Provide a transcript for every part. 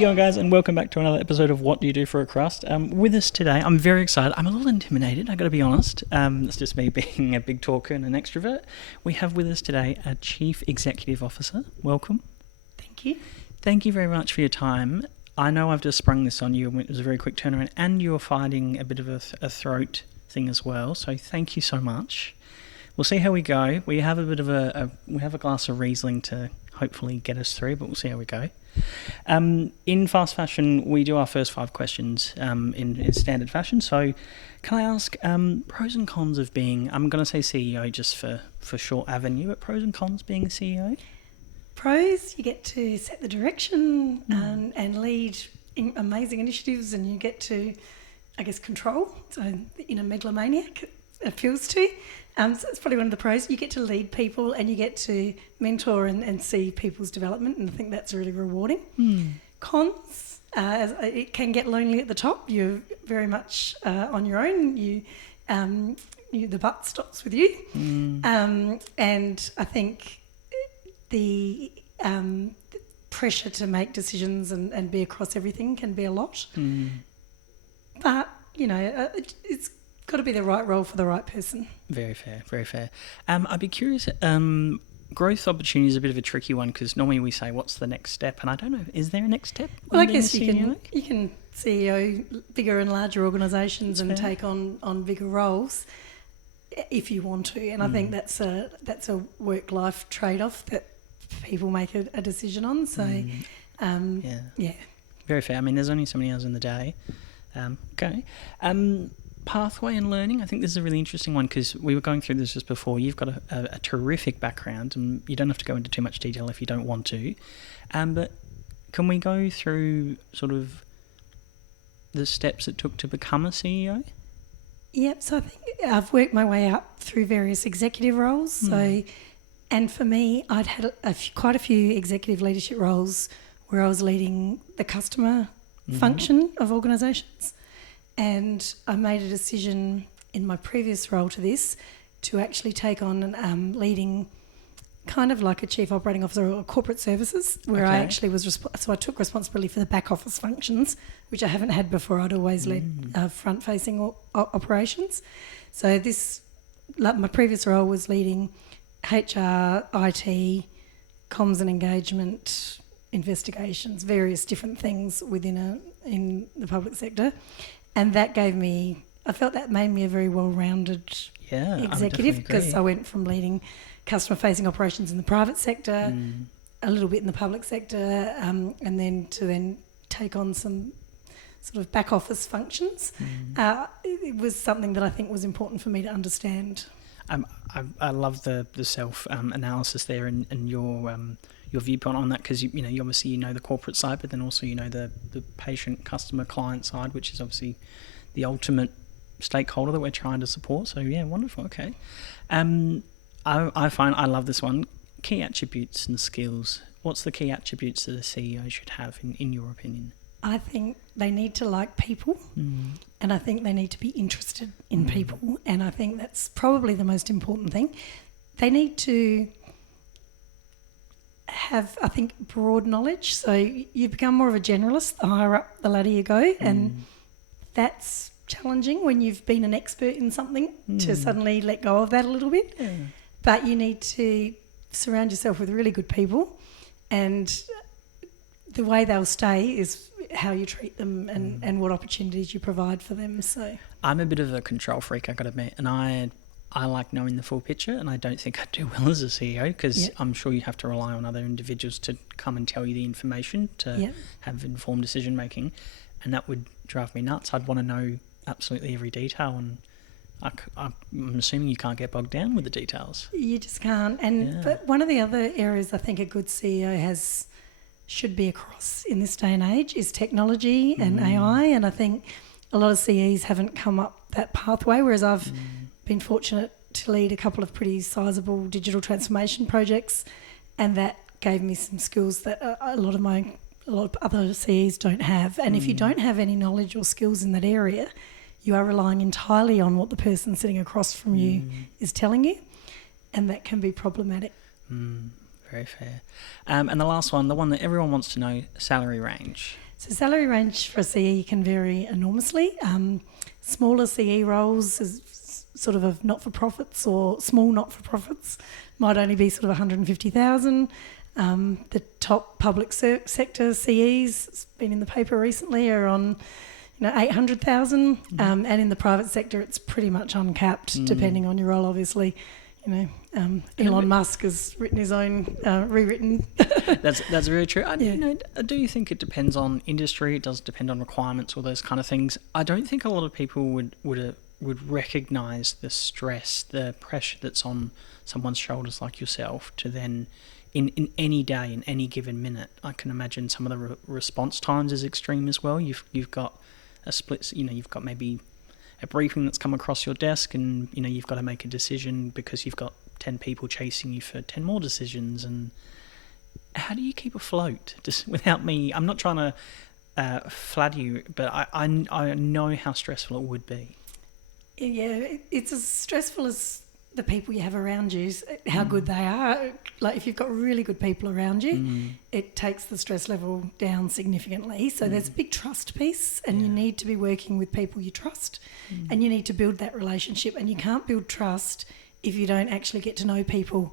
you going, guys, and welcome back to another episode of What Do You Do for a Crust? With us today, I'm very excited. I'm a little intimidated, I got to be honest. It's just me being a big talker and an extrovert. We have with us today a Chief Executive Officer. Welcome. Thank you. Thank you very much for your time. I know I've just sprung this on you. It was a very quick turnaround, and you were fighting a bit of a throat thing as well. So thank you so much. We'll see how we go. We have a bit of we have a glass of Riesling to hopefully get us through, but we'll see how we go. In fast fashion, we do our first 5 questions in standard fashion. So can I ask pros and cons of being, I'm going to say CEO just for short avenue, but pros and cons being a CEO? Pros, you get to set the direction and lead amazing initiatives, and you get to, I guess, control. So the inner megalomaniac appeals to. So it's probably one of the pros. You get to lead people and you get to mentor and see people's development, and I think that's really rewarding. Cons, it can get lonely at the top. You're very much on your own. The buck stops with you. And I think the pressure to make decisions and be across everything can be a lot. But, it's got to be the right role for the right person. Very fair, very fair. I'd be curious, growth opportunity is a bit of a tricky one because normally we say, what's the next step? And I don't know, is there a next step? Well, I guess you can CEO bigger and larger organisations and take on bigger roles if you want to. And I think that's a work-life trade-off that people make a decision on. So, yeah. Very fair. I mean, there's only so many hours in the day. Okay. Pathway and learning, I think this is a really interesting one because we were going through this just before. You've got a terrific background, and you don't have to go into too much detail if you don't want to. But can we go through sort of the steps it took to become a CEO? Yep, so I think I've worked my way up through various executive roles. So, and for me, I'd had quite a few executive leadership roles where I was leading the customer function of organisations. And I made a decision in my previous role to this to actually take on leading kind of like a chief operating officer or corporate services, where I actually was so I took responsibility for the back office functions, which I haven't had before. I'd always led front-facing operations. So my previous role was leading HR, IT, comms and engagement, investigations, various different things in the public sector. And that I felt that made me a very well-rounded executive, because I went from leading customer-facing operations in the private sector, a little bit in the public sector, and then to take on some sort of back-office functions. It was something that I think was important for me to understand. I love the self-analysis there and your viewpoint on that, because you obviously the corporate side, but then also the patient, customer, client side, which is obviously the ultimate stakeholder that we're trying to support. So yeah, wonderful. Okay, I love this one. Key attributes and skills. What's the key attributes that a CEO should have in your opinion? I think they need to like people, and I think they need to be interested in people, and I think that's probably the most important thing. They need to have, I think, broad knowledge. So you become more of a generalist the higher up the ladder you go, and that's challenging when you've been an expert in something to suddenly let go of that a little bit. Yeah. But you need to surround yourself with really good people, and the way they'll stay is how you treat them and what opportunities you provide for them. So I'm a bit of a control freak, I got to admit, and I like knowing the full picture, and I don't think I'd do well as a CEO because I'm sure you have to rely on other individuals to come and tell you the information to have informed decision making, and that would drive me nuts. I'd want to know absolutely every detail, and I'm assuming you can't get bogged down with the details. You just can't. But one of the other areas I think a good CEO should be across in this day and age is technology and AI, and I think a lot of CEs haven't come up that pathway, whereas I've been fortunate to lead a couple of pretty sizable digital transformation projects, and that gave me some skills that a lot of other CEs don't have. And if you don't have any knowledge or skills in that area, you are relying entirely on what the person sitting across from you is telling you, and that can be problematic. Very fair. And the last one, the one that everyone wants to know, salary range. So salary range for a CE can vary enormously. Smaller CE roles is sort of not-for-profits or small not-for-profits might only be sort of 150,000. The top public sector CEs, it's been in the paper recently, are on 800,000. And in the private sector, it's pretty much uncapped, depending on your role, obviously. Elon Musk has written his own, rewritten. That's very true. Do you think it depends on industry? It does depend on requirements, all those kind of things. I don't think a lot of people would recognise the stress, the pressure that's on someone's shoulders like yourself to then, in any day, in any given minute. I can imagine some of the response times is extreme as well. You've got a split. You've got maybe a briefing that's come across your desk, and you've got to make a decision because you've got 10 people chasing you for 10 more decisions. And how do you keep afloat? Just without me, I'm not trying to flatter you, but I know how stressful it would be. Yeah, it's as stressful as the people you have around you, how good they are. Like if you've got really good people around you, it takes the stress level down significantly. So there's a big trust piece, and you need to be working with people you trust, and you need to build that relationship. And you can't build trust if you don't actually get to know people,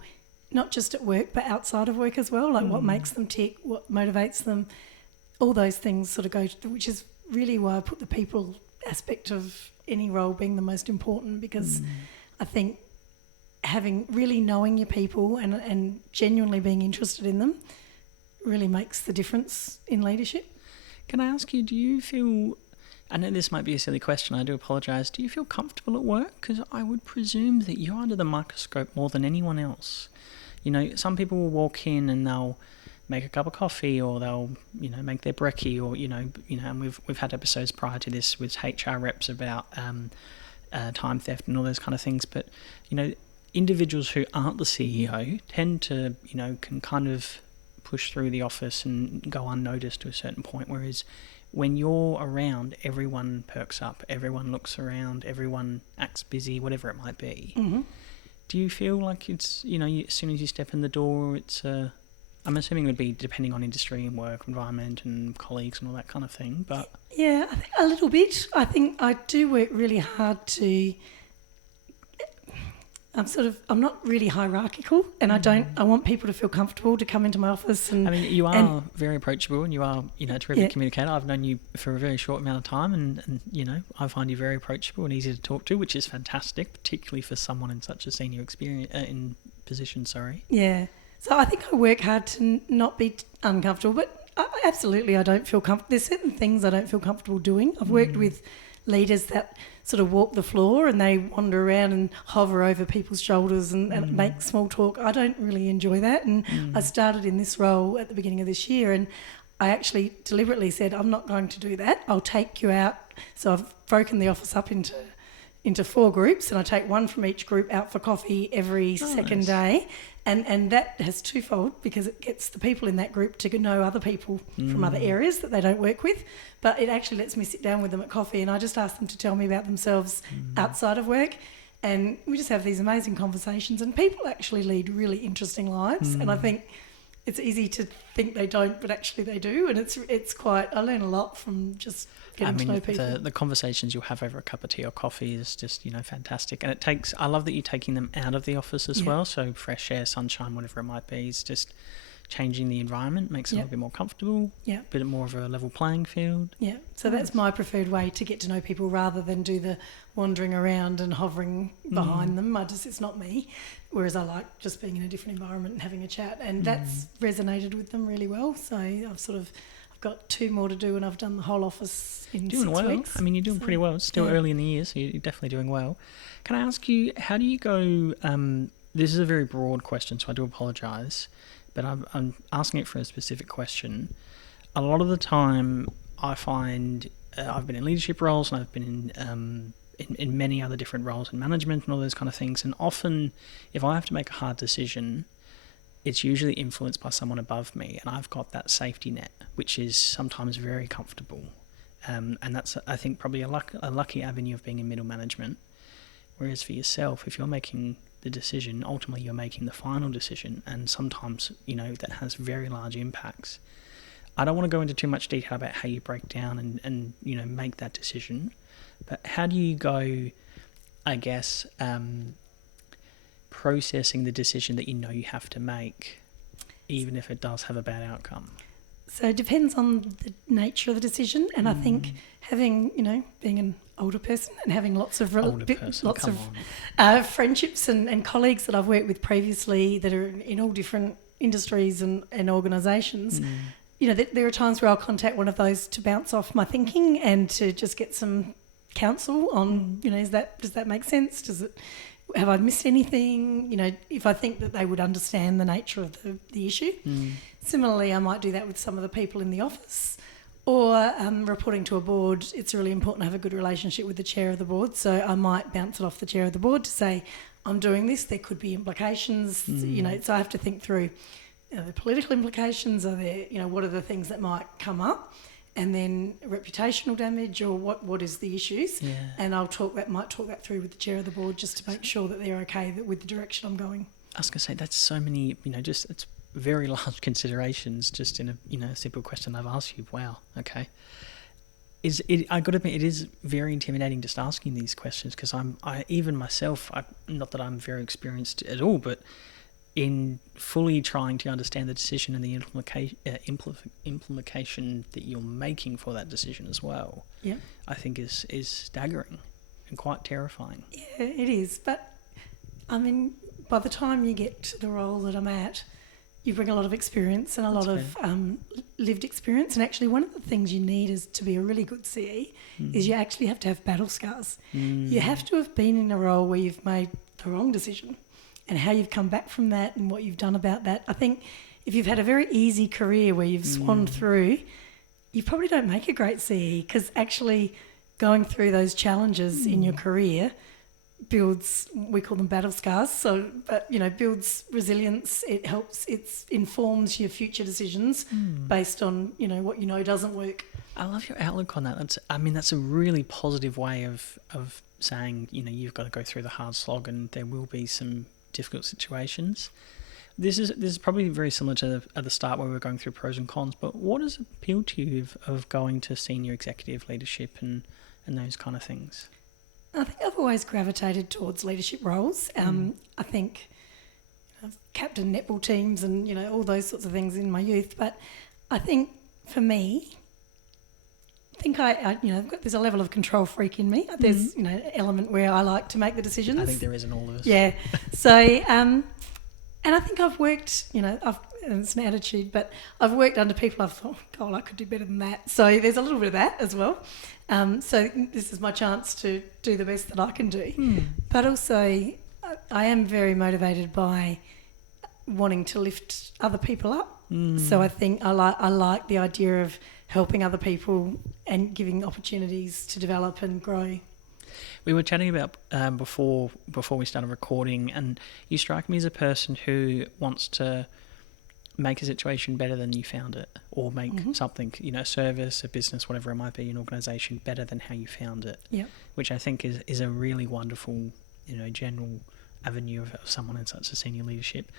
not just at work but outside of work as well. Like what makes them tick, what motivates them, all those things sort of go, which is really why I put the people aspect of any role being the most important, because I think really knowing your people and genuinely being interested in them really makes the difference in leadership. Can I ask you, do you feel, I know this might be a silly question, I do apologise, do you feel comfortable at work? Because I would presume that you're under the microscope more than anyone else. Some people will walk in and they'll make a cup of coffee, or they'll make their brekkie, or and we've had episodes prior to this with HR reps about time theft and all those kind of things. But individuals who aren't the CEO tend to can kind of push through the office and go unnoticed to a certain point, whereas when you're around, everyone perks up, everyone looks around, everyone acts busy, whatever it might be. Do you feel like it's as soon as you step in the door, it's I'm assuming it would be depending on industry and work environment and colleagues and all that kind of thing, but yeah, I think a little bit. I think I do work really hard to. I'm not really hierarchical, and I want people to feel comfortable to come into my office. And I mean, you are very approachable, and you are, a terrific communicator. I've known you for a very short amount of time, and I find you very approachable and easy to talk to, which is fantastic, particularly for someone in such a senior position. Yeah. So I think I work hard to not be uncomfortable, but I don't feel comfortable. There's certain things I don't feel comfortable doing. I've worked with leaders that sort of walk the floor and they wander around and hover over people's shoulders and make small talk. I don't really enjoy that. And I started in this role at the beginning of this year, and I actually deliberately said, I'm not going to do that. I'll take you out. So I've broken the office up into 4 groups, and I take one from each group out for coffee every second day. And that has twofold, because it gets the people in that group to know other people from other areas that they don't work with, but it actually lets me sit down with them at coffee and I just ask them to tell me about themselves outside of work, and we just have these amazing conversations, and people actually lead really interesting lives. And I think it's easy to think they don't, but actually they do, and it's quite, I learn a lot from just getting to know people. The conversations you'll have over a cup of tea or coffee is just fantastic, and I love that you're taking them out of the office as well, so fresh air, sunshine, whatever it might be, is just changing the environment, makes it a little bit more comfortable, a bit more of a level playing field. So that's my preferred way to get to know people, rather than do the wandering around and hovering behind them. It's not me, whereas I like just being in a different environment and having a chat, and that's resonated with them really well. So I've got 2 more to do, and I've done the whole office in 6 weeks. I mean, you're doing pretty well. It's still early in the year, so you're definitely doing well. Can I ask you, how do you go, this is a very broad question, so I do apologise, but I'm asking it for a specific question. A lot of the time I find I've been in leadership roles, and I've been in many other different roles in management and all those kind of things, and often if I have to make a hard decision, it's usually influenced by someone above me, and I've got that safety net, which is sometimes very comfortable. And that's, I think, probably a lucky avenue of being in middle management. Whereas for yourself, if you're making the decision, ultimately you're making the final decision, and sometimes, that has very large impacts. I don't want to go into too much detail about how you break down and make that decision, but how do you go, I guess, processing the decision that you have to make, even if it does have a bad outcome? So it depends on the nature of the decision, and I think having, being an older person and having lots of friendships and colleagues that I've worked with previously that are in all different industries and organisations, there are times where I'll contact one of those to bounce off my thinking and to just get some counsel on, does that make sense? Have I missed anything? If I think that they would understand the nature of the issue. Similarly, I might do that with some of the people in the office, or reporting to a board. It's really important to have a good relationship with the chair of the board. So I might bounce it off the chair of the board to say, I'm doing this. There could be implications, so I have to think through, the political implications. Are there, what are the things that might come up? And then reputational damage, or what is the issues? Yeah. And might talk that through with the chair of the board just to make sure that they're okay with the direction I'm going. I was going to say, that's so many, it's very large considerations just in a simple question I've asked you. Wow, okay. I got to admit, it is very intimidating just asking these questions, because even myself, not that I'm very experienced at all, but in fully trying to understand the decision and the implication that you're making for that decision as well, I think is staggering and quite terrifying. Yeah, it is. But, by the time you get to the role that I'm at, you bring a lot of experience and a lot of lived experience. And actually one of the things you need is to be a really good CE is you actually have to have battle scars. You have to have been in a role where you've made the wrong decision, and how you've come back from that and what you've done about that. I think if you've had a very easy career where you've swanned through, you probably don't make a great CE, because actually going through those challenges in your career builds, we call them battle scars, builds resilience. It helps, it informs your future decisions based on, what doesn't work. I love your outlook on that. That's a really positive way of saying, you've got to go through the hard slog and there will be some difficult situations. This is probably very similar to at the start where we were going through pros and cons, but what has appealed to you of going to senior executive leadership and those kind of things? I think I've always gravitated towards leadership roles. I think I've captained netball teams and, all those sorts of things in my youth, but I think for me, there's a level of control freak in me. There's, an element where I like to make the decisions. I think there is in all of us. Yeah. So, and I think I've worked, and it's an attitude, but I've worked under people I've thought, God, I could do better than that. So there's a little bit of that as well. So this is my chance to do the best that I can do. But also, I am very motivated by wanting to lift other people up. So I think I like the idea of helping other people and giving opportunities to develop and grow. We were chatting about before we started recording, and you strike me as a person who wants to make a situation better than you found it, or make something, a service, a business, whatever it might be, an organisation, better than how you found it. Yeah. Which I think is a really wonderful, general avenue of someone in such a senior leadership.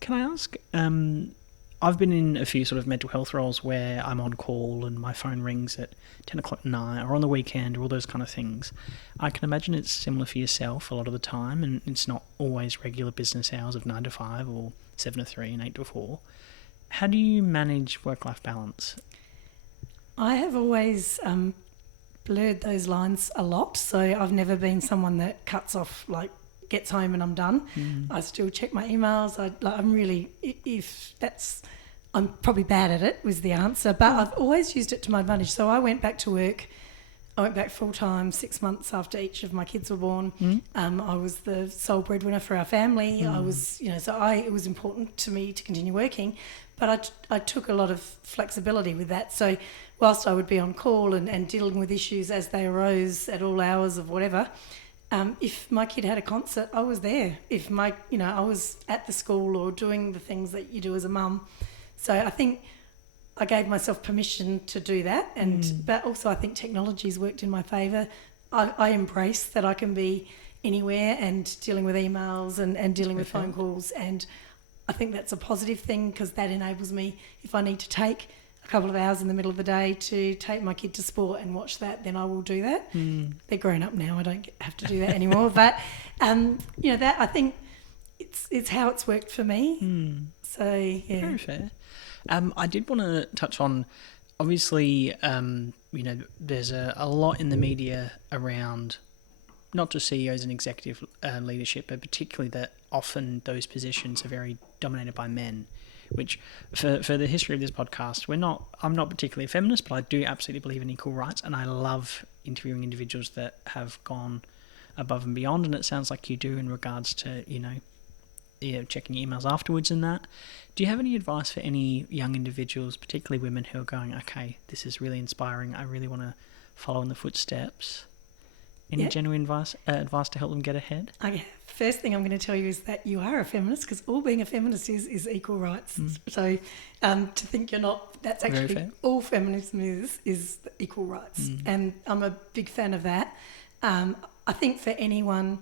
Can I ask, I've been in a few sort of mental health roles where I'm on call and my phone rings at 10 o'clock at night or on the weekend or all those kind of things. I can imagine it's similar for yourself a lot of the time, and it's not always regular business hours of 9 to 5 or 7 to 3 and 8 to 4. How do you manage work-life balance? I have always blurred those lines a lot, so I've never been someone that cuts off, gets home and I'm done. I still check my emails. I'm probably bad at it, was the answer, but I've always used it to my advantage. So I went back to work. I went back full-time 6 months after each of my kids were born. I was the sole breadwinner for our family. I was, it was important to me to continue working, but I took a lot of flexibility with that. So whilst I would be on call and dealing with issues as they arose at all hours of whatever, if my kid had a concert, I was there. If I was at the school or doing the things that you do as a mum. So I think I gave myself permission to do that, but also I think technology's worked in my favour. I embrace that I can be anywhere and dealing with emails and dealing with Okay. phone calls. And I think that's a positive thing because that enables me, if I need to take a couple of hours in the middle of the day to take my kid to sport and watch that, then I will do that. They're grown up now. I don't have to do that anymore. But, that I think it's how it's worked for me. So, yeah. Very fair. I did want to touch on, obviously, there's a lot in the media around not just CEOs and executive leadership, but particularly that often those positions are very dominated by men, which for the history of this podcast, I'm not particularly a feminist, but I do absolutely believe in equal rights, and I love interviewing individuals that have gone above and beyond, and it sounds like you do in regards to, checking your emails afterwards and that. Do you have any advice for any young individuals, particularly women, who are going, okay, this is really inspiring, I really want to follow in the footsteps? Any genuine advice to help them get ahead? Okay. First thing I'm going to tell you is that you are a feminist, because all being a feminist is equal rights. So to think you're not, that's actually all feminism is equal rights. And I'm a big fan of that. I think for anyone,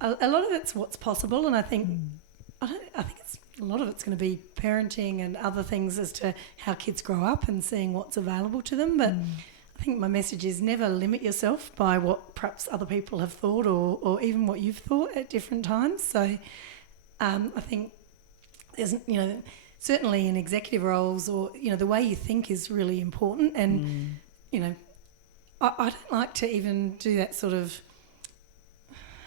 a lot of it's what's possible, and I think it's a lot of it's going to be parenting and other things as to how kids grow up and seeing what's available to them. But I think my message is never limit yourself by what perhaps other people have thought or even what you've thought at different times. So I think there's, certainly in executive roles or, the way you think is really important. And, I don't like to even do that sort of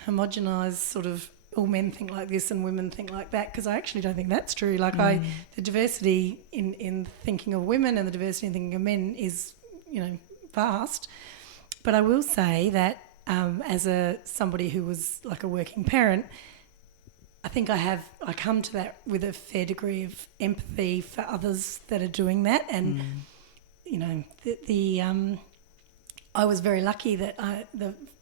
homogenised sort of all men think like this and women think like that, because I actually don't think that's true. Like the diversity in thinking of women and the diversity in thinking of men is, vast. But I will say that as somebody who was like a working parent, I think I come to that with a fair degree of empathy for others that are doing that. And, I was very lucky that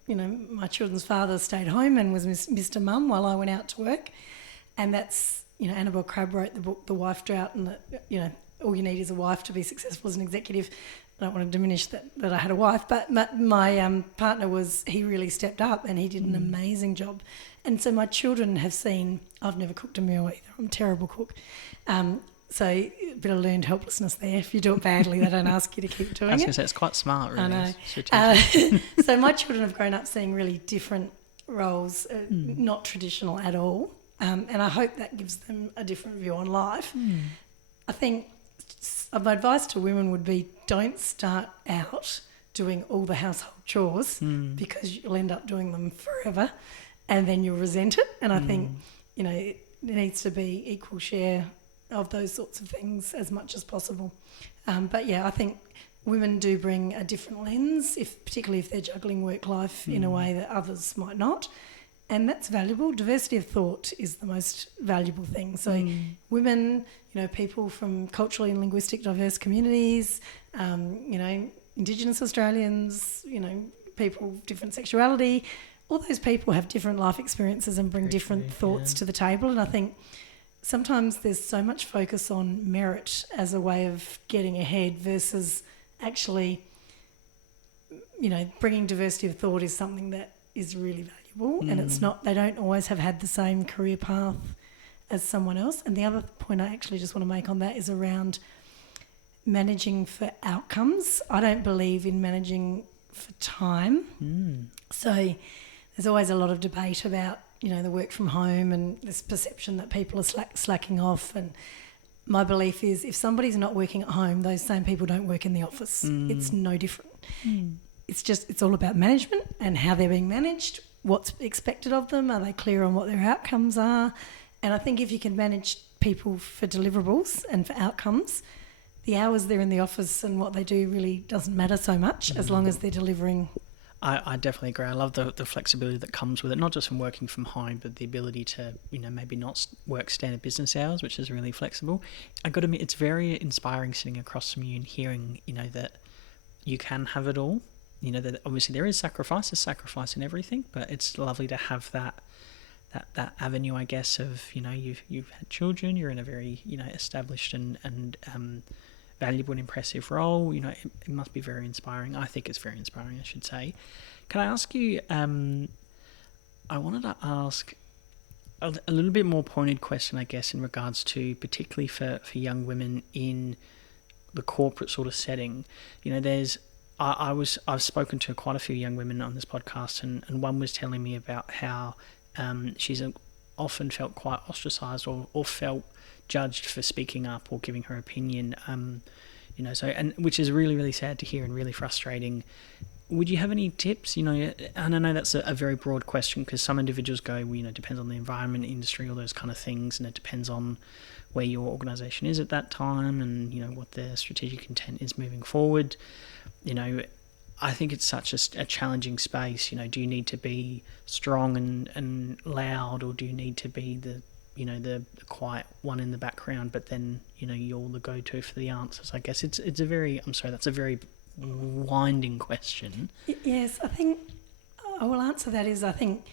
my children's father stayed home and was Mr. Mum while I went out to work. And that's, Annabelle Crabb wrote the book, The Wife Drought, and that, all you need is a wife to be successful as an executive. I don't want to diminish that I had a wife, but my partner he really stepped up and he did an amazing job. And so my children have seen, I've never cooked a meal either. I'm a terrible cook. So a bit of learned helplessness there. If you do it badly, they don't ask you to keep doing it. I was going to say, it's quite smart, really. I know. So my children have grown up seeing really different roles, not traditional at all. And I hope that gives them a different view on life. I think my advice to women would be, don't start out doing all the household chores because you'll end up doing them forever and then you'll resent it. And I think, it needs to be equal share of those sorts of things as much as possible. But yeah, I think women do bring a different lens, particularly if they're juggling work life in a way that others might not. And that's valuable. Diversity of thought is the most valuable thing. So women, people from culturally and linguistic diverse communities, Indigenous Australians, people of different sexuality, all those people have different life experiences and bring different thoughts to the table. And I think sometimes there's so much focus on merit as a way of getting ahead versus actually, bringing diversity of thought is something that is really valuable, and it's not, they don't always have had the same career path as someone else. And the other point I actually just want to make on that is around managing for outcomes. I don't believe in managing for time. So there's always a lot of debate about, the work from home and this perception that people are slacking off. And my belief is if somebody's not working at home, those same people don't work in the office. It's no different. It's all about management and how they're being managed, what's expected of them, are they clear on what their outcomes are. And I think if you can manage people for deliverables and for outcomes, the hours they're in the office and what they do really doesn't matter so much as long as they're delivering. I definitely agree. I love the flexibility that comes with it, not just from working from home, but the ability to, maybe not work standard business hours, which is really flexible. I got to admit, it's very inspiring sitting across from you and hearing, that you can have it all. That obviously there is sacrifice in everything, but it's lovely to have that avenue, I guess, of, you've had children, you're in a very, established and valuable and impressive role. It must be very inspiring. I think it's very inspiring, I should say. Can I ask you, I wanted to ask a little bit more pointed question, I guess, in regards to particularly for young women in the corporate sort of setting. You know, I've spoken to quite a few young women on this podcast, and one was telling me about how she's often felt quite ostracised or felt judged for speaking up or giving her opinion. You know, so, and which is really, really sad to hear and really frustrating. Would you have any tips? You know, and I know that's a very broad question, because some individuals go, well, you know, it depends on the environment, industry, all those kind of things, and it depends on where your organisation is at that time, and you know what their strategic intent is moving forward. You know, I think it's such a challenging space. You know, do you need to be strong and loud, or do you need to be the quiet one in the background, but then, you know, you're the go-to for the answers? I guess it's a very, I'm sorry, that's a very winding question. Yes, I think I will answer that is, I think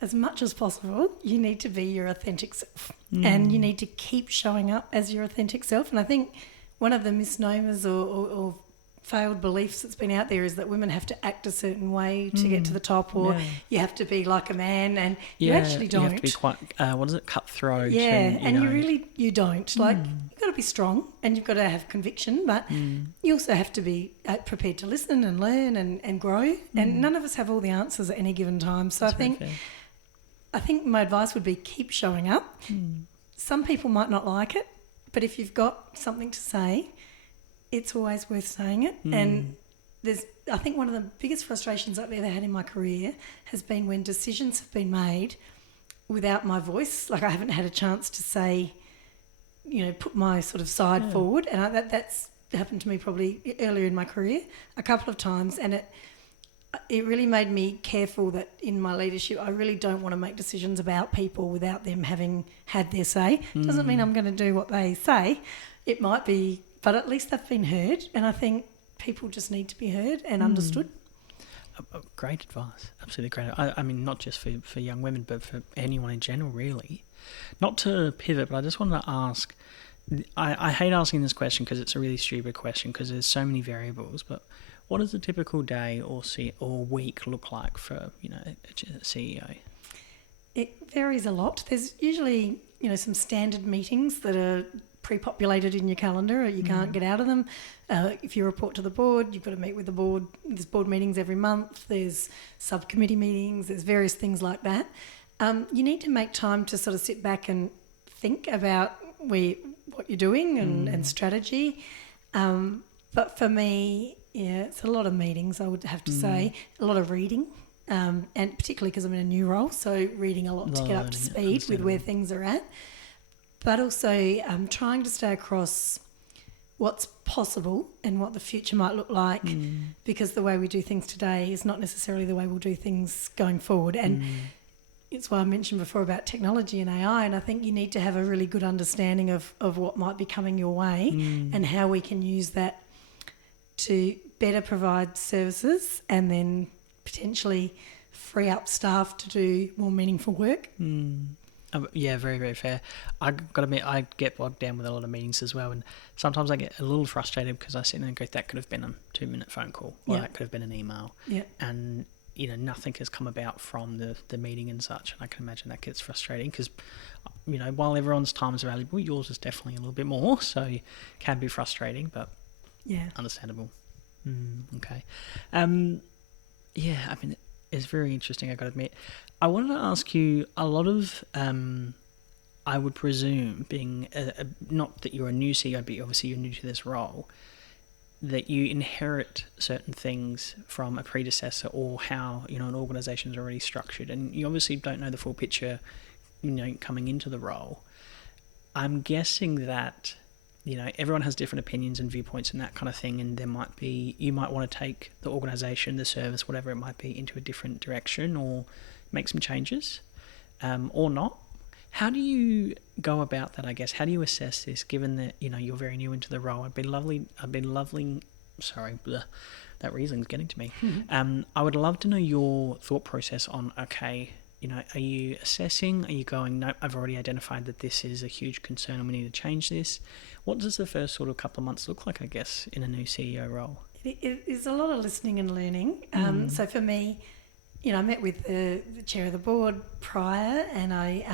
as much as possible, you need to be your authentic self, and you need to keep showing up as your authentic self. And I think one of the misnomers or failed beliefs that's been out there is that women have to act a certain way to get to the top, or you have to be like a man, and you actually don't. You have to be quite, what is it, cutthroat. Yeah, and you know, you don't. Like, you've got to be strong and you've got to have conviction, but you also have to be prepared to listen and learn and grow. And none of us have all the answers at any given time. So I think my advice would be keep showing up. Some people might not like it, but if you've got something to say, it's always worth saying it. And I think one of the biggest frustrations I've ever had in my career has been when decisions have been made without my voice. Like, I haven't had a chance to say, you know, put my sort of side forward. And that's happened to me probably earlier in my career a couple of times. And it really made me careful that in my leadership, I really don't want to make decisions about people without them having had their say. Doesn't mean I'm going to do what they say. It might be, but at least they've been heard. And I think people just need to be heard and understood. Great advice. Absolutely great. I mean, not just for young women, but for anyone in general, really. Not to pivot, but I just wanted to ask, I hate asking this question because it's a really stupid question, because there's so many variables, but what does a typical day or week look like for, you know, a CEO? It varies a lot. There's usually, you know, some standard meetings that are pre-populated in your calendar, or you can't get out of them. If you report to the board, you've got to meet with the board. There's board meetings every month. There's subcommittee meetings. There's various things like that. You need to make time to sort of sit back and think about what you're doing and strategy. But for me, it's a lot of meetings, I would have to say, a lot of reading, and particularly because I'm in a new role, so reading a lot to get up to speed with where things are at. But also trying to stay across what's possible and what the future might look like, because the way we do things today is not necessarily the way we'll do things going forward. And it's why I mentioned before about technology and AI, and I think you need to have a really good understanding of what might be coming your way and how we can use that to better provide services and then potentially free up staff to do more meaningful work. Yeah, very, very fair. I got to admit, I get bogged down with a lot of meetings as well, and sometimes I get a little frustrated because I sit there and go, that could have been a 2-minute phone call, or that could have been an email. And, you know, nothing has come about from the meeting and such, and I can imagine that gets frustrating because, you know, while everyone's time is valuable, yours is definitely a little bit more, so it can be frustrating, but understandable. Okay. I mean, it's very interesting, I got to admit. I wanted to ask you, a lot of, I would presume, being, not that you're a new CEO, but obviously you're new to this role, that you inherit certain things from a predecessor or how, you know, an organisation is already structured. And you obviously don't know the full picture, you know, coming into the role. I'm guessing that, you know, everyone has different opinions and viewpoints and that kind of thing, and you might want to take the organisation, the service, whatever it might be, into a different direction or make some changes, or not. How do you go about that, I guess? How do you assess this, given that, you know, you're very new into the role? Sorry, that Riesling's getting to me. I would love to know your thought process on, okay, you know, are you assessing? Are you going, no, I've already identified that this is a huge concern and we need to change this? What does the first sort of couple of months look like, I guess, in a new CEO role? It is a lot of listening and learning. So for me, I met with the chair of the board prior, and I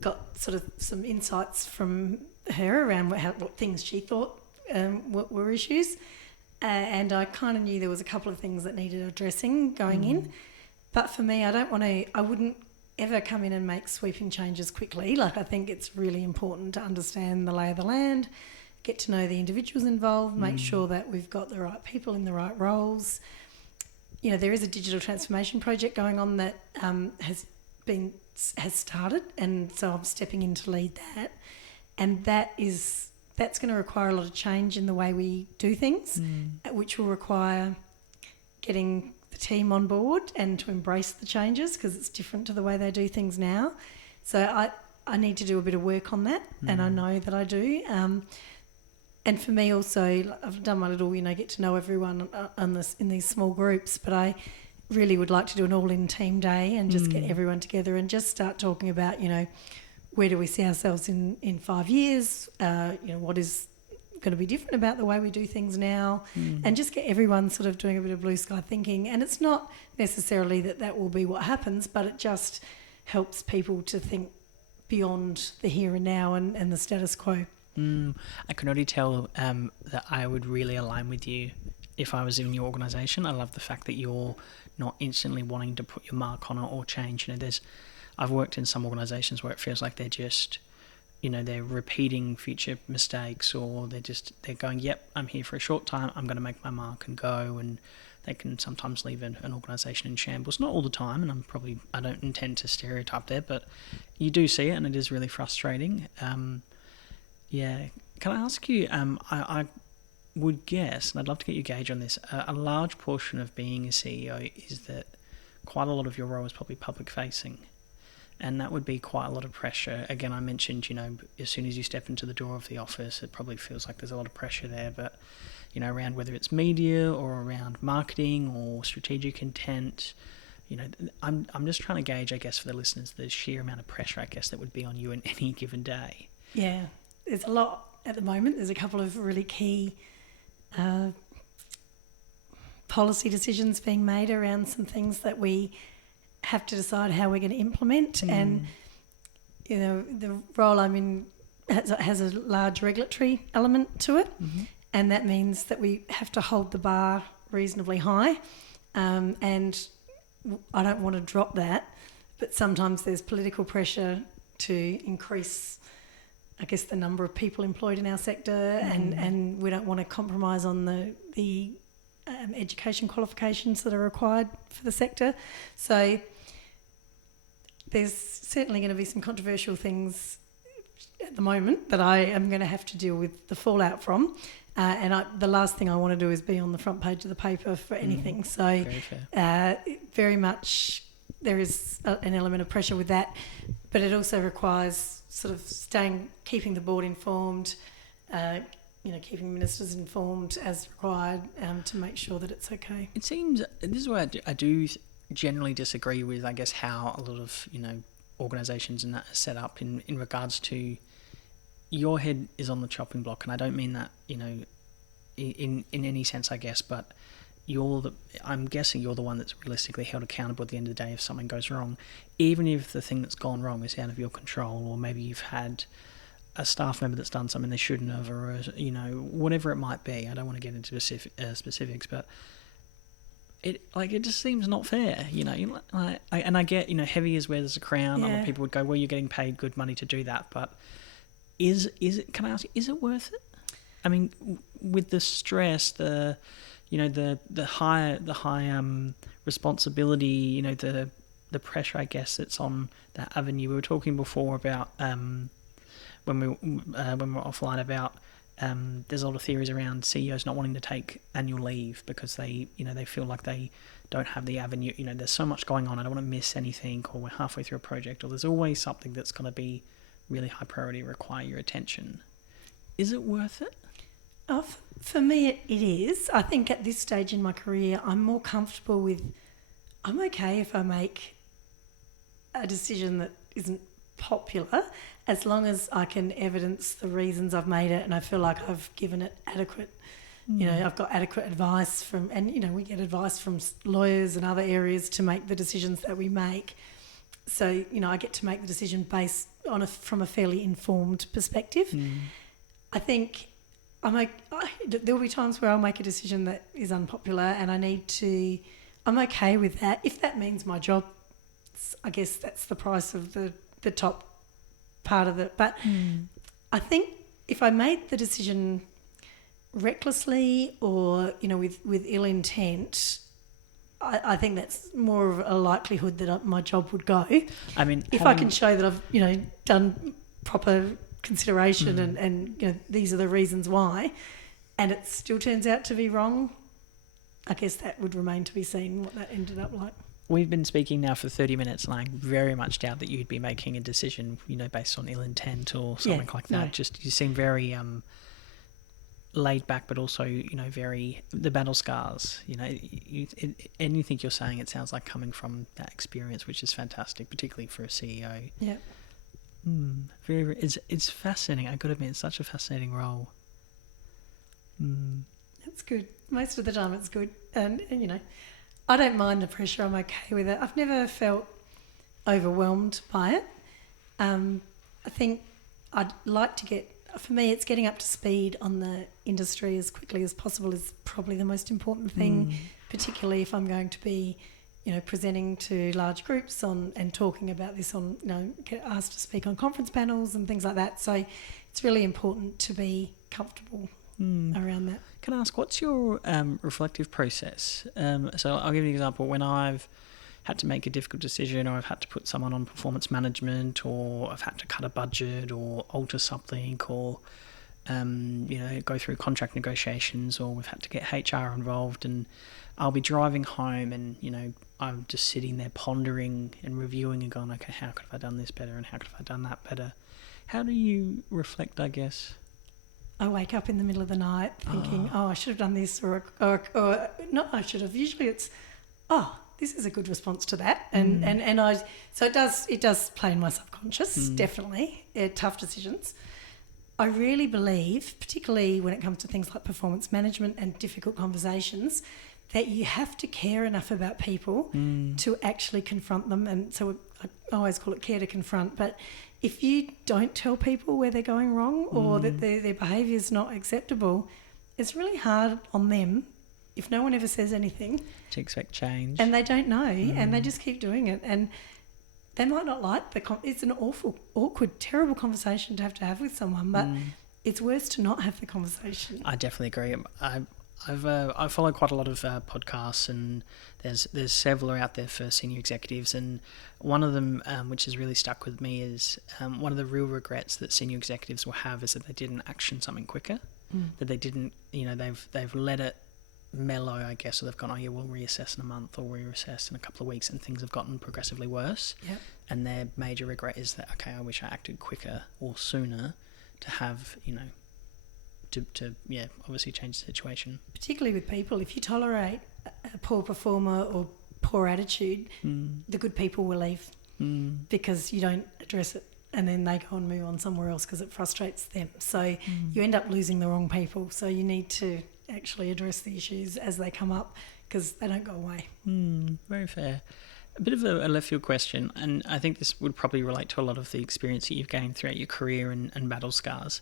got sort of some insights from her around what things she thought were issues. And I kind of knew there was a couple of things that needed addressing going in. But for me, I wouldn't ever come in and make sweeping changes quickly. Like, I think it's really important to understand the lay of the land, get to know the individuals involved, make sure that we've got the right people in the right roles. There is a digital transformation project going on that has started, and so I'm stepping in to lead that. And that's going to require a lot of change in the way we do things, which will require getting the team on board and to embrace the changes, because it's different to the way they do things now. So I need to do a bit of work on that, and I know that I do. And for me also, I've done my little, get to know everyone in these small groups, but I really would like to do an all-in team day and just get everyone together and just start talking about, where do we see ourselves in 5 years? What is going to be different about the way we do things now? And just get everyone sort of doing a bit of blue sky thinking. And it's not necessarily that will be what happens, but it just helps people to think beyond the here and now and the status quo. I can already tell that I would really align with you if I was in your organisation. I love the fact that you're not instantly wanting to put your mark on it or change. I've worked in some organisations where it feels like they're just, they're repeating future mistakes, or they're going, yep, I'm here for a short time, I'm going to make my mark and go, and they can sometimes leave an organisation in shambles. Not all the time, and I don't intend to stereotype there, but you do see it, and it is really frustrating. Yeah. Can I ask you, I would guess, and I'd love to get your gauge on this, a large portion of being a CEO is that quite a lot of your role is probably public facing, and that would be quite a lot of pressure. Again, I mentioned, as soon as you step into the door of the office, it probably feels like there's a lot of pressure there, but, around whether it's media or around marketing or strategic intent, I'm just trying to gauge, I guess, for the listeners, the sheer amount of pressure, I guess, that would be on you in any given day. Yeah. There's a lot at the moment. There's a couple of really key policy decisions being made around some things that we have to decide how we're going to implement. And, the role I'm in has a large regulatory element to it. And that means that we have to hold the bar reasonably high. And I don't want to drop that, but sometimes there's political pressure to increase, I guess, the number of people employed in our sector, and we don't want to compromise on the education qualifications that are required for the sector. So there's certainly going to be some controversial things at the moment that I am going to have to deal with the fallout from. The last thing I want to do is be on the front page of the paper for anything. So very much there is an element of pressure with that, but it also requires sort of keeping the board informed, keeping ministers informed as required, to make sure that it's okay. It seems, this is where I do generally disagree with, I guess, how a lot of, organisations and that are set up in regards to your head is on the chopping block. And I don't mean that, in any sense, I guess, but I'm guessing you're the one that's realistically held accountable at the end of the day if something goes wrong, even if the thing that's gone wrong is out of your control, or maybe you've had a staff member that's done something they shouldn't have, or whatever it might be. I don't want to get into specifics, but it just seems not fair, and I get, heavy is where there's a crown. Yeah. A lot of people would go, well, you're getting paid good money to do that, but is it? Can I ask, is it worth it? I mean, with the stress, the high responsibility, the pressure, I guess, that's on that avenue. We were talking before about when we were offline about there's a lot of theories around CEOs not wanting to take annual leave because they feel like they don't have the avenue. There's so much going on. I don't want to miss anything, or we're halfway through a project, or there's always something that's going to be really high priority, require your attention. Is it worth it? Oh, for me, it is. I think at this stage in my career, I'm more comfortable with, I'm okay if I make a decision that isn't popular, as long as I can evidence the reasons I've made it and I feel like I've given it adequate You know, I've got adequate advice from, and, you know, we get advice from lawyers and other areas to make the decisions that we make. So, you know, I get to make the decision based on from a fairly informed perspective. I think there'll be times where I'll make a decision that is unpopular and I'm okay with that. If that means my job, I guess that's the price of the top part of it. But I think if I made the decision recklessly or, you know, with ill intent, I think that's more of a likelihood that my job would go. I mean, if I can show that I've, you know, done proper consideration and you know, these are the reasons why, and it still turns out to be wrong, I guess that would remain to be seen what that ended up like. We've been speaking now for 30 minutes and I very much doubt that you'd be making a decision, you know, based on ill intent or something like that. No. Just, you seem very laid back, but also, you know, the battle scars, you know, anything you're saying, it sounds like coming from that experience, which is fantastic, particularly for a CEO. Yeah. It's fascinating. I got to admit, it's such a fascinating role. That's good. Most of the time it's good. And, you know, I don't mind the pressure. I'm okay with it. I've never felt overwhelmed by it. I think I'd like to for me, it's getting up to speed on the industry as quickly as possible is probably the most important thing, particularly if I'm going to be, you know, presenting to large groups and talking about this on, you know, get asked to speak on conference panels and things like that. So it's really important to be comfortable around that. Can I ask, what's your reflective process? So I'll give you an example. When I've had to make a difficult decision, or I've had to put someone on performance management, or I've had to cut a budget or alter something, or you know, go through contract negotiations, or we've had to get HR involved, and I'll be driving home and, you know, I'm just sitting there pondering and reviewing and going, okay, how could have I done this better and how could have I done that better? How do you reflect, I guess? I wake up in the middle of the night thinking, I should have done this, or not I should have. Usually it's, this is a good response to that. And so it does play in my subconscious, definitely, tough decisions. I really believe, particularly when it comes to things like performance management and difficult conversations, that you have to care enough about people to actually confront them. And so I always call it care to confront. But if you don't tell people where they're going wrong or that their behaviour is not acceptable, it's really hard on them if no one ever says anything. To expect change. And they don't know and they just keep doing it. And they might not like it's an awful, awkward, terrible conversation to have with someone, but it's worse to not have the conversation. I definitely agree. I follow quite a lot of podcasts, and there's several out there for senior executives, and one of them, which has really stuck with me, is one of the real regrets that senior executives will have is that they didn't action something quicker, that they didn't, you know, they've let it mellow, I guess, or they've gone, we'll reassess in a month or reassess in a couple of weeks, and things have gotten progressively worse. Yep. And their major regret is that, I wish I acted quicker or sooner to have, you know, to obviously change the situation. Particularly with people, if you tolerate a poor performer or poor attitude, the good people will leave because you don't address it, and then they go and move on somewhere else because it frustrates them. So you end up losing the wrong people. So you need to actually address the issues as they come up because they don't go away. Very fair. A bit of a left field question, and I think this would probably relate to a lot of the experience that you've gained throughout your career and battle scars.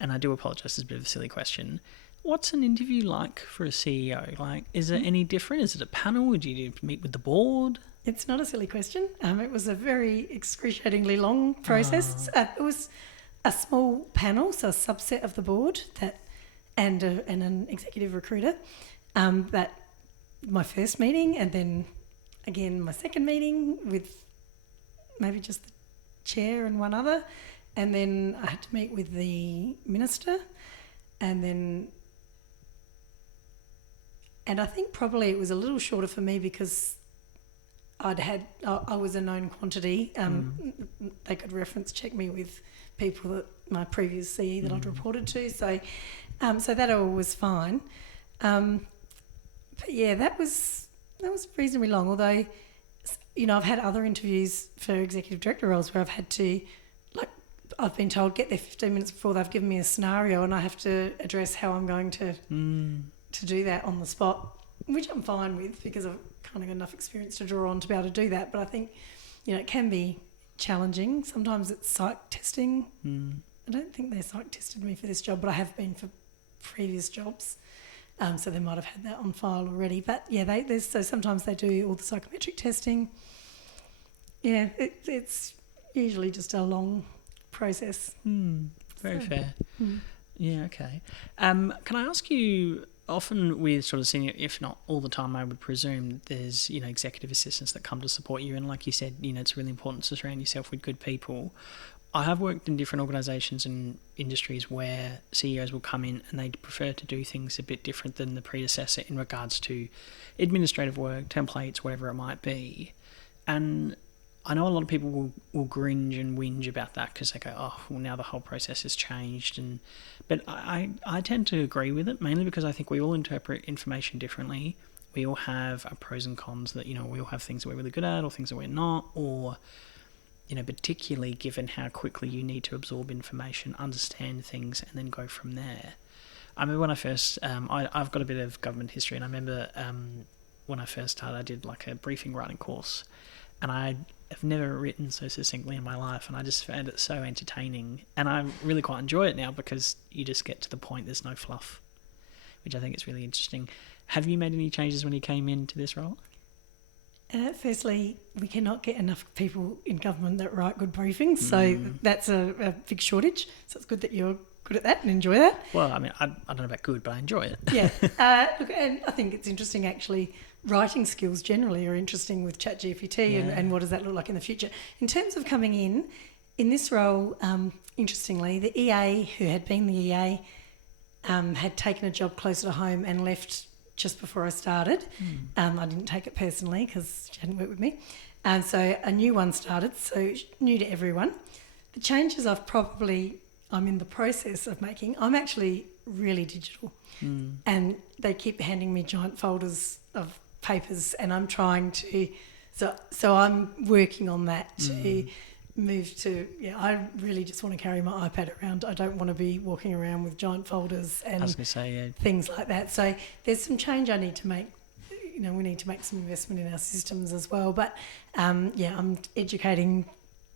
And I do apologise, it's a bit of a silly question. What's an interview like for a CEO? Like, is it any different? Is it a panel? Do you meet with the board? It's not a silly question. It was a very excruciatingly long process. It was a small panel, so a subset of the board and an executive recruiter. That my first meeting, and then again my second meeting with maybe just the chair and one other. And then I had to meet with the minister, and I think probably it was a little shorter for me because I was a known quantity. They could reference check me with people that my previous CE that I'd reported to, so that all was fine. But yeah, that was reasonably long. Although, you know, I've had other interviews for executive director roles where I've had to I've been told get there 15 minutes before they've given me a scenario, and I have to address how I'm going to do that on the spot, which I'm fine with because I've kind of got enough experience to draw on to be able to do that. But I think, it can be challenging. Sometimes it's psych testing. I don't think they psych tested me for this job, but I have been for previous jobs. So they might have had that on file already. But yeah, so sometimes they do all the psychometric testing. Yeah, it's usually just a long process. Very fair. Yeah, okay. Can I ask you, often with sort of senior, if not all the time, I would presume there's, executive assistants that come to support you. And like you said, it's really important to surround yourself with good people. I have worked in different organisations and industries where CEOs will come in and they prefer to do things a bit different than the predecessor in regards to administrative work, templates, whatever it might be. And I know a lot of people will cringe and whinge about that because they go, oh, well, now the whole process has changed. But I tend to agree with it, mainly because I think we all interpret information differently. We all have our pros and cons that, we all have things that we're really good at or things that we're not, or, particularly given how quickly you need to absorb information, understand things, and then go from there. I remember when I first, I've got a bit of government history, and I remember when I first started, I did like a briefing writing course, and I have never written so succinctly in my life, and I just found it so entertaining, and I really quite enjoy it now because you just get to the point, there's no fluff, which I think is really interesting. Have you made any changes when you came into this role? Firstly, we cannot get enough people in government that write good briefings, so that's a big shortage. So it's good that you're good at that and enjoy that. Well, I mean, I don't know about good, but I enjoy it. Yeah. Look, and I think it's interesting, actually. Writing skills generally are interesting with ChatGPT and what does that look like in the future. In terms of coming in this role, interestingly, the EA who had been the EA had taken a job closer to home and left just before I started. I didn't take it personally because she hadn't worked with me. So a new one started, so new to everyone. The changes I'm in the process of making, I'm actually really digital. And they keep handing me giant folders of papers, and I'm trying to... So I'm working on that to move to... I really just want to carry my iPad around. I don't want to be walking around with giant folders and things like that. So there's some change I need to make. We need to make some investment in our systems as well. But, I'm educating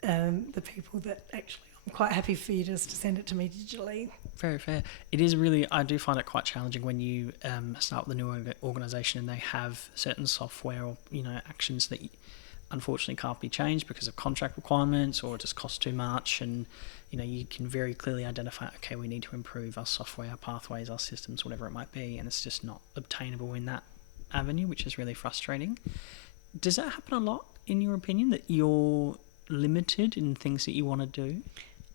the people that actually... I'm quite happy for you just to send it to me digitally. Very fair. It is really... I do find it quite challenging when you start with a new organisation and they have certain software or, actions that... unfortunately can't be changed because of contract requirements or it just costs too much, and you can very clearly identify, okay, we need to improve our software, our pathways, our systems, whatever it might be, and it's just not obtainable in that avenue, which is really frustrating. Does that happen a lot, in your opinion, that you're limited in things that you want to do?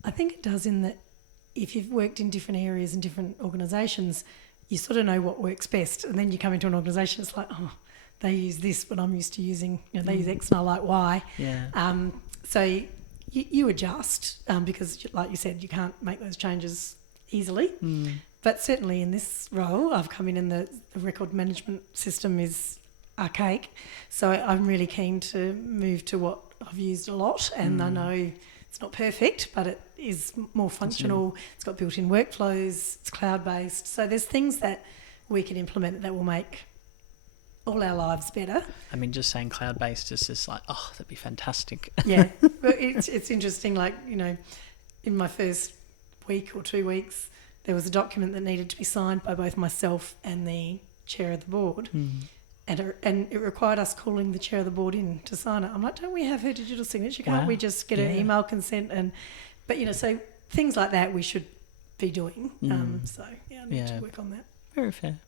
I think it does, in that if you've worked in different areas and different organisations, you sort of know what works best, and then you come into an organisation, it's like, oh, they use this, but I'm used to using, they use X and I like Y. Yeah. So you adjust because, like you said, you can't make those changes easily. But certainly in this role, I've come in and the record management system is archaic. So I'm really keen to move to what I've used a lot, and I know it's not perfect, but it is more functional. It's got built-in workflows. It's cloud-based. So there's things that we can implement that will make all our lives better. I mean, just saying cloud-based is just like, oh, that'd be fantastic. Yeah, but it's interesting. Like, in my first week or 2 weeks, there was a document that needed to be signed by both myself and the chair of the board. And it required us calling the chair of the board in to sign it. I'm like, don't we have her digital signature? Can't we just get an email consent? But so things like that we should be doing. So I need to work on that. Very fair.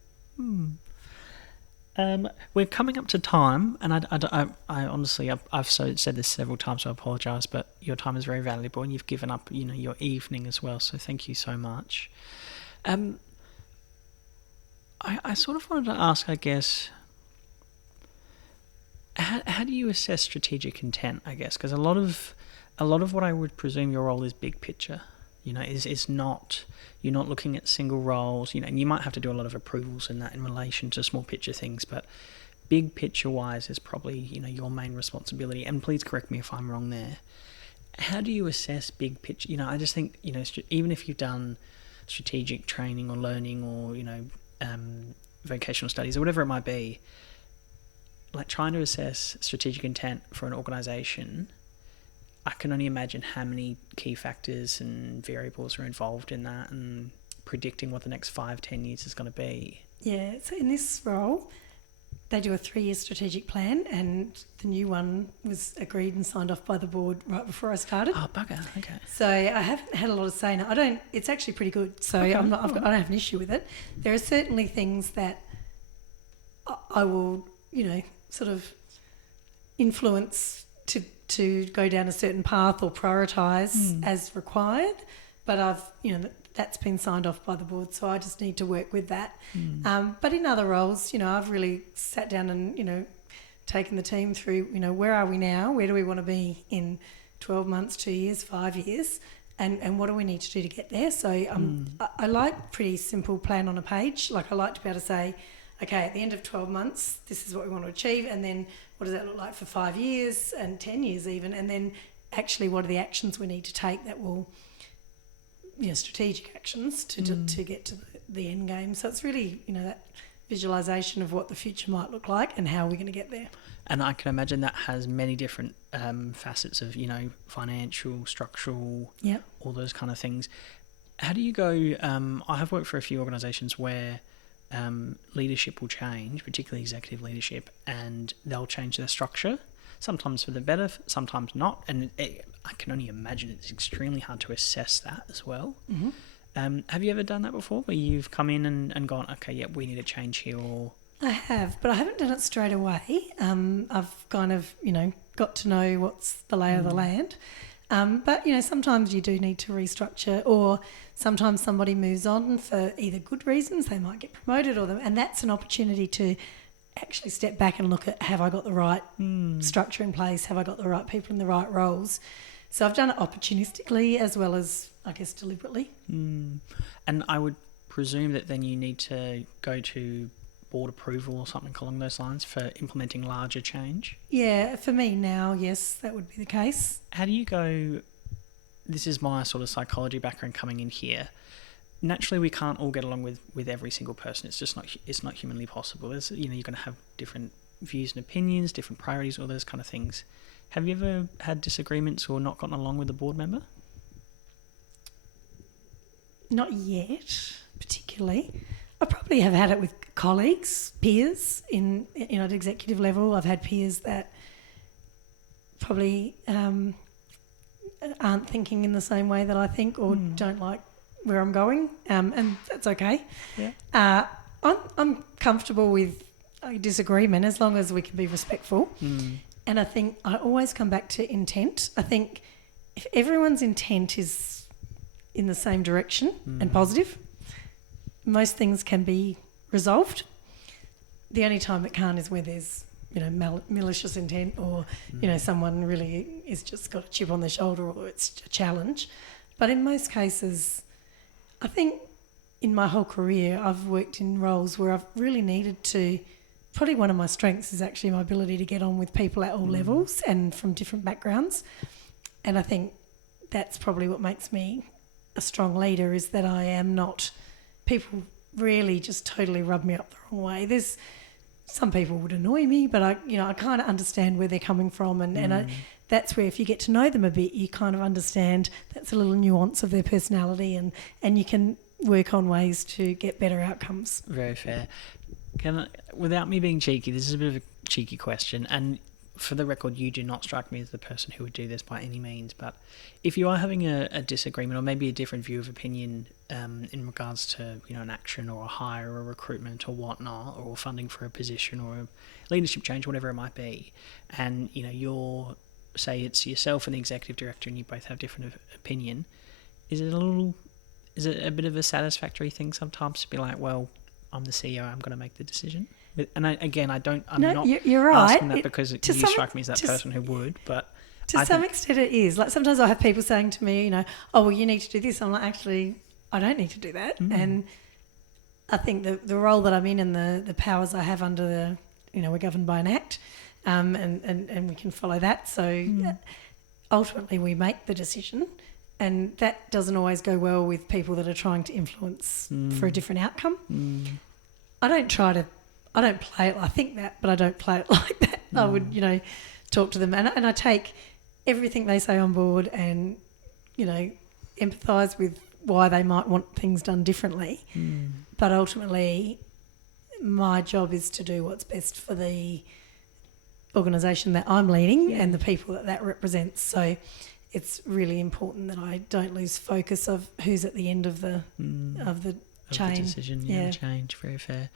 We're coming up to time, and I honestly, I've said this several times, so I apologise, but your time is very valuable, and you've given up, your evening as well. So thank you so much. I sort of wanted to ask, I guess, how do you assess strategic intent? I guess because a lot of what I would presume your role is big picture. Is not, you're not looking at single roles, and you might have to do a lot of approvals in that in relation to small picture things, but big picture wise is probably, your main responsibility. And please correct me if I'm wrong there. How do you assess big picture? I just think, even if you've done strategic training or learning or, vocational studies or whatever it might be, like trying to assess strategic intent for an organisation, I can only imagine how many key factors and variables are involved in that and predicting what the next 5-10 years is going to be. Yeah, so in this role, they do a 3-year strategic plan, and the new one was agreed and signed off by the board right before I started. Oh, bugger, okay. So I haven't had a lot of say in it. It's actually pretty good, so Okay. I don't have an issue with it. There are certainly things that I will, sort of influence to go down a certain path or prioritise as required, but that's been signed off by the board, so I just need to work with that. But in other roles, I've really sat down and, taken the team through, where are we now? Where do we want to be in 12 months, 2 years, 5 years? And what do we need to do to get there? So I like pretty simple plan on a page. Like I like to be able to say, okay, at the end of 12 months, this is what we want to achieve, and then what does that look like for 5 years and 10 years even, and then actually what are the actions we need to take that will, strategic actions to get to the end game. So it's really, that visualisation of what the future might look like and how we're going to get there. And I can imagine that has many different facets of, financial, structural, Yep. all those kind of things. How do you go, I have worked for a few organisations where leadership will change, particularly executive leadership, and they'll change their structure, sometimes for the better, sometimes not. And I can only imagine it's extremely hard to assess that as well. Mm-hmm. Have you ever done that before, where you've come in and gone, okay, yeah, we need a change here? Or I have, but I haven't done it straight away. I've kind of, got to know what's the lay of the land. But, sometimes you do need to restructure, or sometimes somebody moves on for either good reasons, they might get promoted, and that's an opportunity to actually step back and look at, have I got the right structure in place? Have I got the right people in the right roles? So I've done it opportunistically as well as, I guess, deliberately. And I would presume that then you need to go to board approval or something along those lines for implementing larger change? Yeah, for me now, yes, that would be the case. How do you go, this is my sort of psychology background coming in here, naturally we can't all get along with every single person. It's not humanly possible. There's, you're going to have different views and opinions, different priorities, all those kind of things. Have you ever had disagreements or not gotten along with a board member? Not yet, particularly. I probably have had it with colleagues, peers at executive level. I've had peers that probably aren't thinking in the same way that I think, or don't like where I'm going, and that's okay. Yeah. I'm comfortable with a disagreement as long as we can be respectful. And I think I always come back to intent. I think if everyone's intent is in the same direction and positive, most things can be resolved. The only time it can't is where there's, malicious intent, or, someone really is just got a chip on their shoulder, or it's a challenge. But in most cases, I think in my whole career, I've worked in roles where I've really needed to, probably one of my strengths is actually my ability to get on with people at all levels and from different backgrounds. And I think that's probably what makes me a strong leader, is that I am not, people really just totally rub me up the wrong way. There's some people would annoy me, but I kind of understand where they're coming from, and that's where, if you get to know them a bit, you kind of understand that's a little nuance of their personality, and you can work on ways to get better outcomes. Very fair. Without me being cheeky, this is a bit of a cheeky question, and for the record, you do not strike me as the person who would do this by any means, but if you are having a disagreement or maybe a different view of opinion in regards to an action or a hire or a recruitment or whatnot, or funding for a position or a leadership change, whatever it might be, and you're, say it's yourself and the executive director and you both have different opinion, is it a bit of a satisfactory thing sometimes to be like, well, I'm the CEO, I'm going to make the decision? And you're right. Asking that because you strike me as that person who would, but to some extent it is. Like sometimes I have people saying to me, oh, well, you need to do this. I'm like, actually, I don't need to do that. And I think the role that I'm in and the powers I have under we're governed by an act, and we can follow that. So ultimately we make the decision, and that doesn't always go well with people that are trying to influence for a different outcome. I don't play it. I think that, but I don't play it like that. I would, talk to them, and I take everything they say on board, and empathise with why they might want things done differently. But ultimately, my job is to do what's best for the organisation that I'm leading and the people that represents. So it's really important that I don't lose focus of who's at the end of the chain. The decision, the change. Very fair.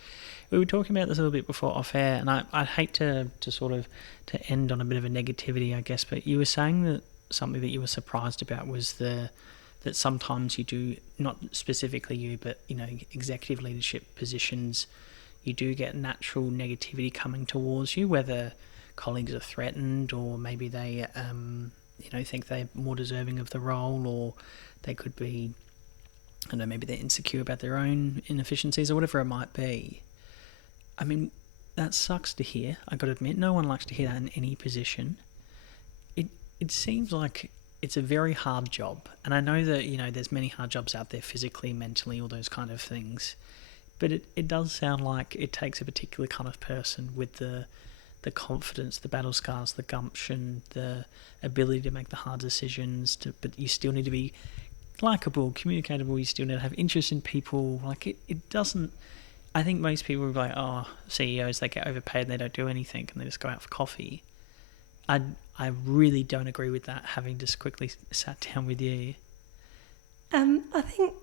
We were talking about this a little bit before off air, and I'd hate to sort of to end on a bit of a negativity, I guess, but you were saying that something that you were surprised about was that sometimes you do, not specifically you, but executive leadership positions, you do get natural negativity coming towards you, whether colleagues are threatened or maybe they think they're more deserving of the role, or they could be, I don't know, maybe they're insecure about their own inefficiencies or whatever it might be. I mean, that sucks to hear. I got to admit, no one likes to hear that in any position. It seems like it's a very hard job, and I know that there's many hard jobs out there, physically, mentally, all those kind of things. But it does sound like it takes a particular kind of person with the confidence, the battle scars, the gumption, the ability to make the hard decisions. But you still need to be likeable, communicatable. You still need to have interest in people. Like it doesn't. I think most people are like, oh, CEOs, they get overpaid and they don't do anything and they just go out for coffee. I really don't agree with that, having just quickly sat down with you. I think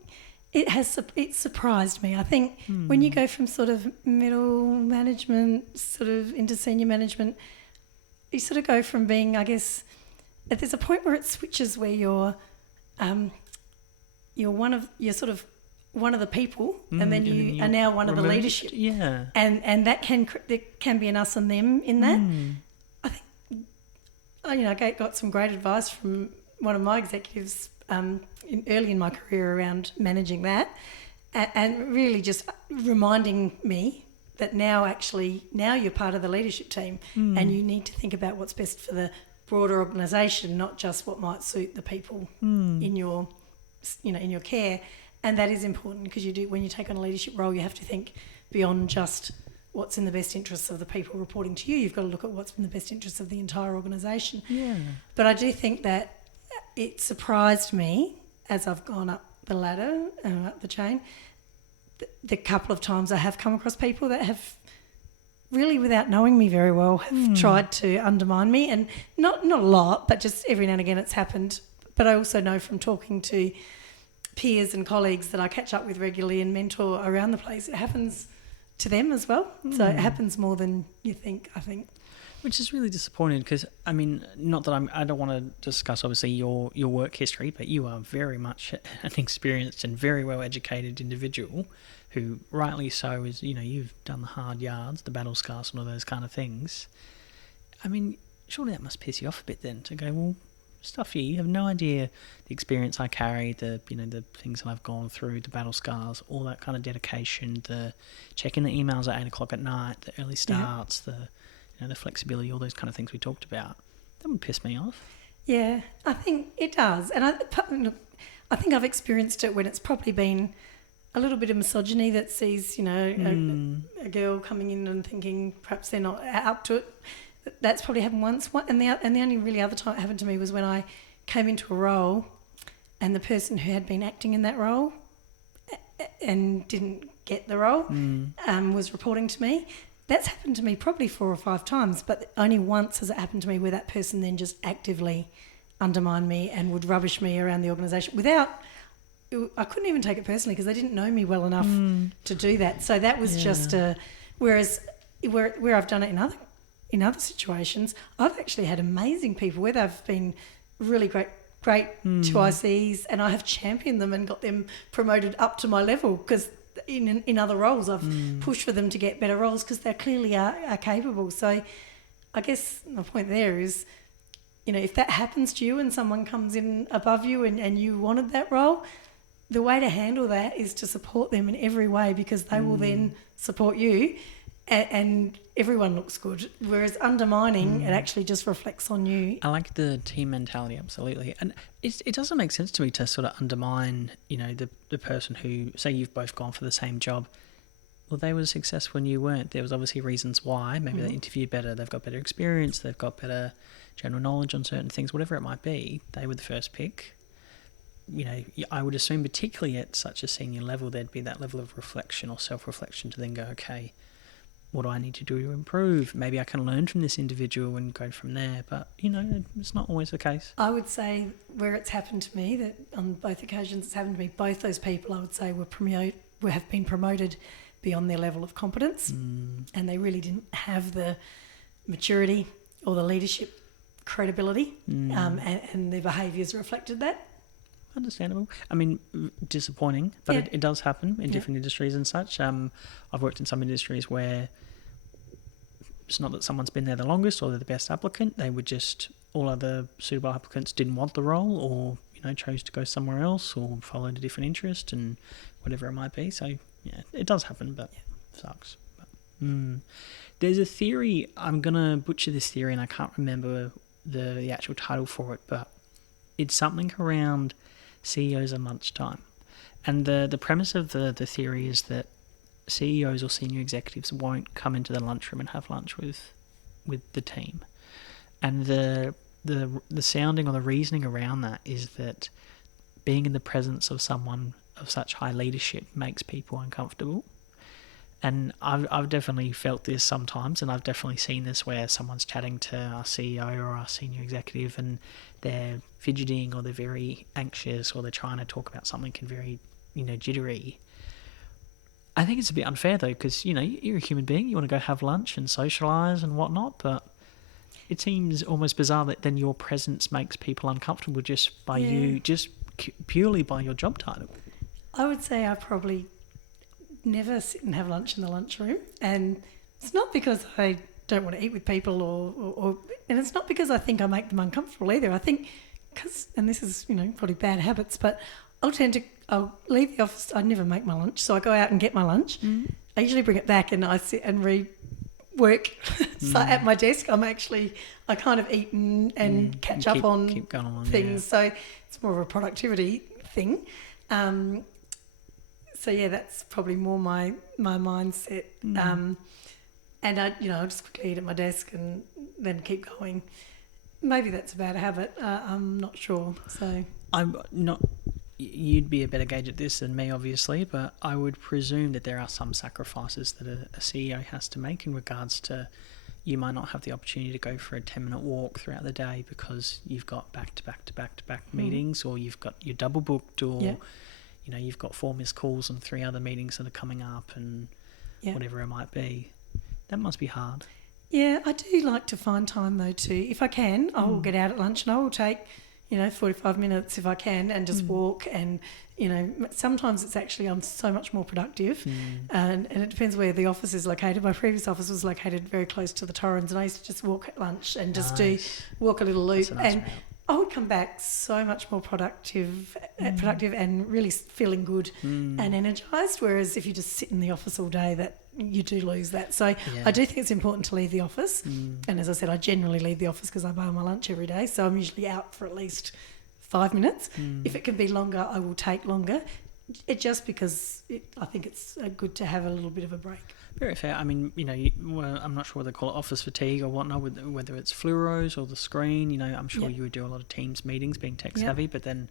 it surprised me. I think when you go from sort of middle management sort of into senior management, you sort of go from being, I guess, there's a point where it switches where you're sort of one of the people, and then you are now one of the leadership. Yeah. And that there can be an us and them in that. I think I got some great advice from one of my executives early in my career around managing that, and really just reminding me that now you're part of the leadership team, and you need to think about what's best for the broader organisation, not just what might suit the people in your care. And that is important, because when you take on a leadership role, you have to think beyond just what's in the best interests of the people reporting to you. You've got to look at what's in the best interests of the entire organisation. Yeah. But I do think that it surprised me as I've gone up the ladder, up the chain, the couple of times I have come across people that have really, without knowing me very well, have tried to undermine me. And not a lot, but just every now and again it's happened. But I also know from talking to peers and colleagues that I catch up with regularly and mentor around the place, it happens to them as well. So it happens more than you think, I think. Which is really disappointing, because, I mean, not that I don't want to discuss, obviously, your work history, but you are very much an experienced and very well-educated individual who, rightly so, is, you've done the hard yards, the battle scars and all those kind of things. I mean, surely that must piss you off a bit then, to go, well, stuff you have no idea the experience I carry, the things that I've gone through, the battle scars, all that kind of dedication, the checking the emails at 8 o'clock at night, the early starts, the flexibility, all those kind of things we talked about. That would piss me off. Yeah, I think it does. And I think I've experienced it when it's probably been a little bit of misogyny that sees, a girl coming in and thinking perhaps they're not up to it. That's probably happened once. And the only really other time it happened to me was when I came into a role and the person who had been acting in that role and didn't get the role was reporting to me. That's happened to me probably 4 or 5 times, but only once has it happened to me where that person then just actively undermined me and would rubbish me around the organisation I couldn't even take it personally because they didn't know me well enough to do that. So that was just whereas where I've done it in other situations, I've actually had amazing people where they've been really great to ICs, and I have championed them and got them promoted up to my level, because in other roles I've pushed for them to get better roles because they clearly are capable. So I guess my point there is, if that happens to you and someone comes in above you and you wanted that role, the way to handle that is to support them in every way, because they will then support you. and everyone looks good. Whereas undermining, it actually just reflects on you. I like the team mentality, absolutely. And it doesn't make sense to me to sort of undermine, the person who, say you've both gone for the same job. Well, they were successful and you weren't. There was obviously reasons why. Maybe they interviewed better, they've got better experience, they've got better general knowledge on certain things, whatever it might be. They were the first pick. I would assume particularly at such a senior level, there'd be that level of reflection or self-reflection to then go, okay, what do I need to do to improve? Maybe I can learn from this individual and go from there. But, it's not always the case. I would say where it's happened to me, that on both occasions it's happened to me, both those people I would say have been promoted beyond their level of competence, and they really didn't have the maturity or the leadership credibility, and their behaviours reflected that. Understandable. I mean, disappointing, but it does happen in different industries and such. I've worked in some industries where it's not that someone's been there the longest or they're the best applicant. They were just, all other suitable applicants didn't want the role, or chose to go somewhere else or followed a different interest and whatever it might be. So yeah, it does happen, but it sucks. But, there's a theory, I'm going to butcher this theory and I can't remember the actual title for it, but it's something around CEOs and lunchtime. And the premise of the theory is that CEOs or senior executives won't come into the lunchroom and have lunch with the team. And the sounding or the reasoning around that is that being in the presence of someone of such high leadership makes people uncomfortable. And I've definitely felt this sometimes, and I've definitely seen this where someone's chatting to our CEO or our senior executive and they're fidgeting or they're very anxious or they're trying to talk about something and very, jittery. I think it's a bit unfair though, because, you're a human being, you want to go have lunch and socialise and whatnot, but it seems almost bizarre that then your presence makes people uncomfortable just by you, just purely by your job title. I would say I probably never sit and have lunch in the lunchroom, and it's not because I don't want to eat with people or and it's not because I think I make them uncomfortable either. I think and this is probably bad habits, but I'll leave the office. I never make my lunch, so I go out and get my lunch. I usually bring it back and I sit and read work. So at my desk I kind of eat and catch up on keep going along, things, so it's more of a productivity thing. So yeah, that's probably more my mindset. And I'll just quickly eat at my desk and then keep going. Maybe that's a bad habit. I'm not sure. So I'm not. You'd be a better gauge at this than me, obviously, but I would presume that there are some sacrifices that a CEO has to make in regards to, you might not have the opportunity to go for a 10-minute walk throughout the day because you've got back-to-back meetings, or you've got you're double booked, or you've got 4 missed calls and 3 other meetings that are coming up, and whatever it might be. That must be hard. Yeah, I do like to find time though too. If I can, I will get out at lunch and I will take 45 minutes if I can and just walk, and sometimes it's actually I'm so much more productive, and it depends where the office is located. My previous office was located very close to the Torrens, and I used to just walk at lunch and just walk a little loop, and I would come back so much more productive and really feeling good and energised, whereas if you just sit in the office all day, that you do lose that. So I do think it's important to leave the office, and as I said, I generally leave the office because I buy my lunch every day, so I'm usually out for at least 5 minutes. If it can be longer, I will take longer, just because I think it's good to have a little bit of a break. Very fair. I mean, I'm not sure whether they call it office fatigue or whatnot, whether it's fluoros or the screen. I'm sure you would do a lot of Teams meetings, being tech savvy, but then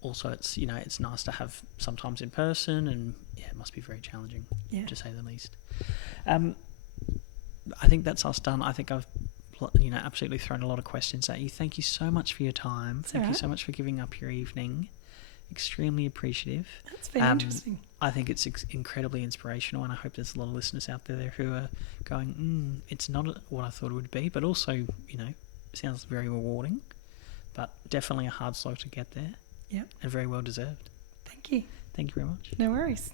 also it's it's nice to have sometimes in person, and it must be very challenging, to say the least. I think that's us done. I think I've absolutely thrown a lot of questions at you. Thank you so much for your time. Thank you so much for giving up your evening. Extremely appreciative. That's been interesting. I think it's incredibly inspirational, and I hope there's a lot of listeners out there who are going, it's not what I thought it would be, but also, it sounds very rewarding, but definitely a hard slog to get there. Yeah. And very well deserved. Thank you. Thank you very much. No worries.